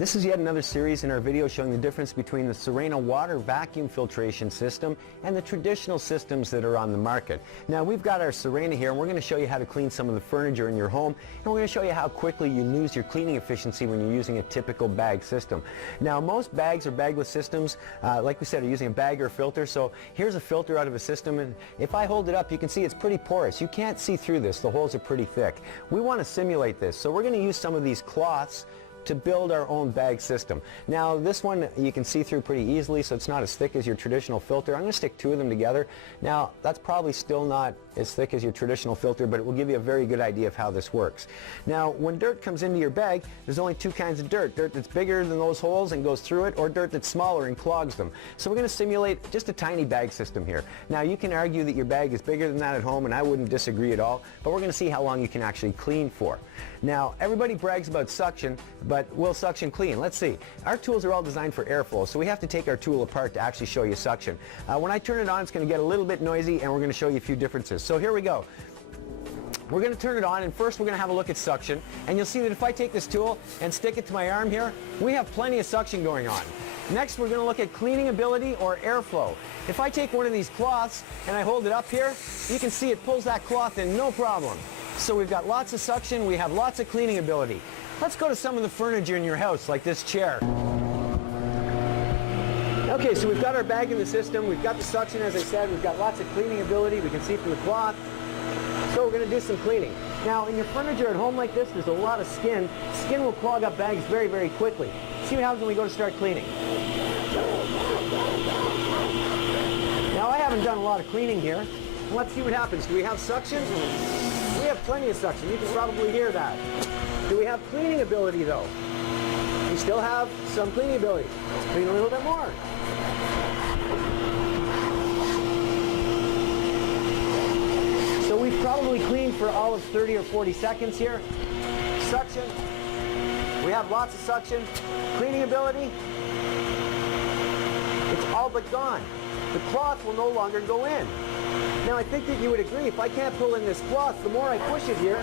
This is yet another series in our video showing the difference between the Sirena water vacuum filtration system and the traditional systems that are on the market. Now we've got our Sirena here and we're going to show you how to clean some of the furniture in your home, and we're going to show you how quickly you lose your cleaning efficiency when you're using a typical bag system. Now most bags or bagless systems, like we said, are using a bag or a filter. So here's a filter out of a system, and if I hold it up you can see it's pretty porous. You can't see through this. The holes are pretty thick. We want to simulate this, so we're going to use some of these cloths to build our own bag system. Now this one you can see through pretty easily, so it's not as thick as your traditional filter. I'm going to stick two of them together. Now that's probably still not as thick as your traditional filter, but it will give you a very good idea of how this works. Now when dirt comes into your bag, there's only two kinds of dirt. Dirt that's bigger than those holes and goes through it, or dirt that's smaller and clogs them. So we're going to simulate just a tiny bag system here. Now you can argue that your bag is bigger than that at home, and I wouldn't disagree at all, but we're going to see how long you can actually clean for. Now everybody brags about suction, but will suction clean? Let's see. Our tools are all designed for airflow, so we have to take our tool apart to actually show you suction. When I turn it on, it's going to get a little bit noisy, and we're going to show you a few differences. So here we go. We're going to turn it on, and first we're going to have a look at suction, and you'll see that if I take this tool and stick it to my arm here, we have plenty of suction going on. Next we're going to look at cleaning ability or airflow. If I take one of these cloths and I hold it up here, you can see it pulls that cloth in no problem. So we've got lots of suction, we have lots of cleaning ability. Let's go to some of the furniture in your house, like this chair. Okay, so we've got our bag in the system, we've got the suction, as I said, we've got lots of cleaning ability, we can see through the cloth. So we're going to do some cleaning. Now in your furniture at home like this, there's a lot of skin. Skin will clog up bags very, very quickly. See what happens when we go to start cleaning. Now I haven't done a lot of cleaning here. Let's see what happens. Do we have suction? We have plenty of suction. You can probably hear that. Do we have cleaning ability though? We still have some cleaning ability. Let's clean a little bit more. So we've probably cleaned for all of 30 or 40 seconds here. Suction. We have lots of suction. Cleaning ability. It's all but gone. The cloth will no longer go in. Now I think that you would agree, if I can't pull in this cloth, the more I push it here,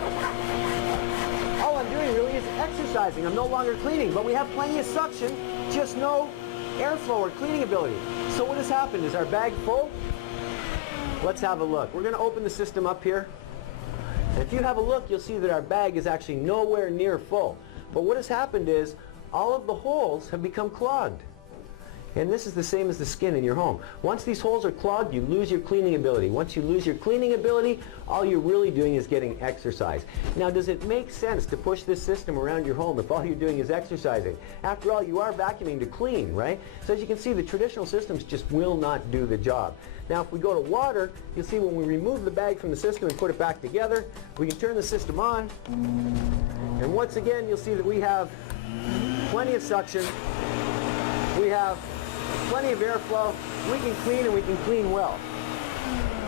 all I'm doing really is exercising. I'm no longer cleaning, but we have plenty of suction, just no airflow or cleaning ability. So what has happened? Is our bag full? Let's have a look. We're going to open the system up here. And if you have a look, you'll see that our bag is actually nowhere near full. But what has happened is all of the holes have become clogged. And this is the same as the skin in your home. Once these holes are clogged, you lose your cleaning ability. Once you lose your cleaning ability, all you're really doing is getting exercise. Now, does it make sense to push this system around your home if all you're doing is exercising? After all, you are vacuuming to clean, right? So as you can see, the traditional systems just will not do the job. Now, if we go to water, you'll see when we remove the bag from the system and put it back together, we can turn the system on. And once again, you'll see that we have plenty of suction. We have plenty of airflow. We can clean, and we can clean well.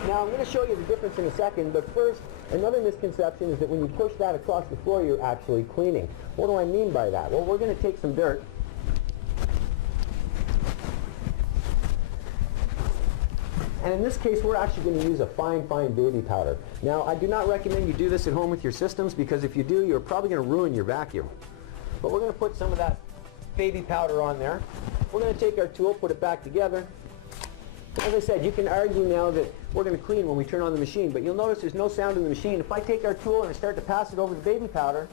Now I'm going to show you the difference in a second, but first, another misconception is that when you push that across the floor, you're actually cleaning. What do I mean by that? Well, we're going to take some dirt. And in this case, we're actually going to use a fine, fine baby powder. Now, I do not recommend you do this at home with your systems, because if you do, you're probably going to ruin your vacuum. But we're going to put some of that baby powder on there. We're going to take our tool, put it back together. As I said, you can argue now that we're going to clean when we turn on the machine, but you'll notice there's no sound in the machine. If I take our tool and I start to pass it over the baby powder,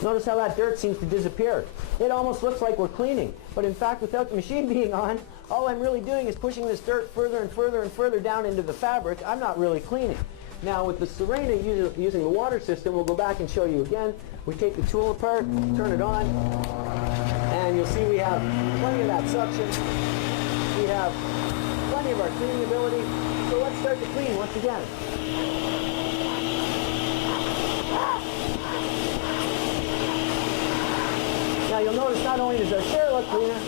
notice how that dirt seems to disappear. It almost looks like we're cleaning, but in fact, without the machine being on, all I'm really doing is pushing this dirt further and further and further down into the fabric. I'm not really cleaning. Now with the Sirena using the water system, we'll go back and show you again. We take the tool apart, turn it on, and you'll see we have plenty of that suction. We have plenty of our cleaning ability. So let's start to clean once again. Now you'll notice not only does our chair look cleaner,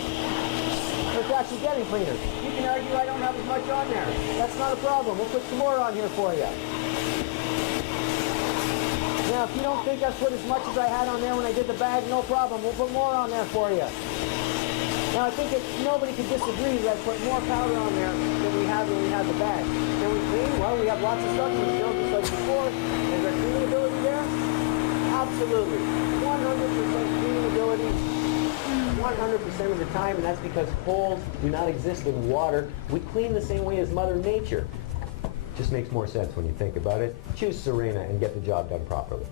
but it's actually getting cleaner. You can argue I don't have as much on there. That's not a problem. We'll put some more on here for you. Now, if you don't think I've put as much as I had on there when I did the bag, no problem. We'll put more on there for you. Now, I think that nobody could disagree that I put more powder on there than we had when we had the bag. Can we clean? Well, we have lots of suction still, just like before. Is there cleaning ability there? Absolutely. 100% 100% of the time, and that's because holes do not exist in water. We clean the same way as Mother Nature. Just makes more sense when you think about it. Choose Sirena and get the job done properly.